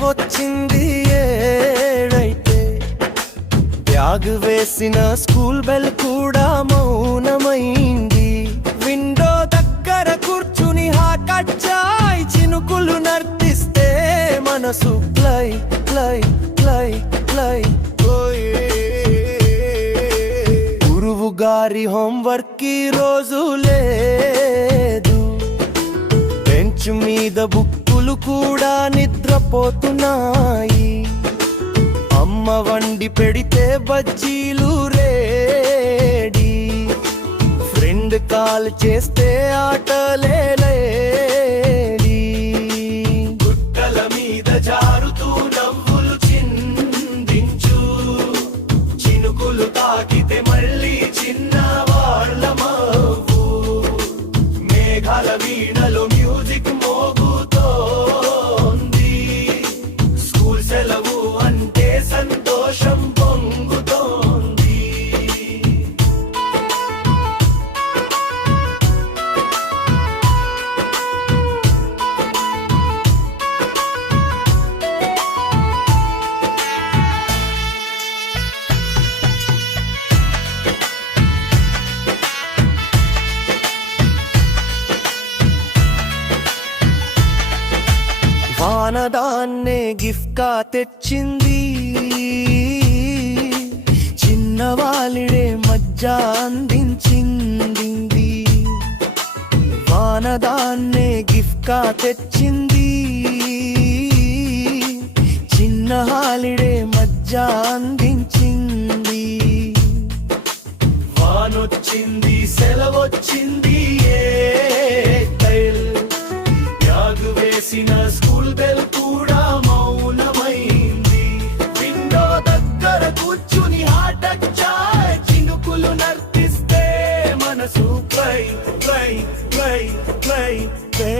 వచ్చింది ఏడైతే? బ్యాగ్ వేసిన స్కూల్ బెల్ కూడా మౌనమైంది. విండో దగ్గర కూర్చుని హాకచ్చాయ్ చినుకులు నర్తిస్తే మనసు ప్లై ప్లై ప్లై ప్లై గురువు గారి హోంవర్క్ ఈ రోజు లేదు. బెంచ్ మీద బుక్ బుక్కులు కూడా నిద్రపోతున్నాయి. అమ్మ వండి పెడితే బజ్జీలు రేడి. ఫ్రెండ్ కాల్ చేస్తే ఆటలే ఆనదాన్నే గిఫ్ట్గా తెచ్చింది. చిన్నవాలిడే మజ్జ అందించింది. వానదాన్నే గిఫ్ట్గా తెచ్చింది. చిన్న హాలిడే మజ్జ అందించింది. వానొచ్చింది సెలవొచ్చింది. వేసిన స్కూల్ బెల్ కూడా మౌనమైంది. విండో దగ్గర కూర్చుని హాటచ్చాయ్ చినుకులు నర్తిస్తే మనసు fly fly fly fly fly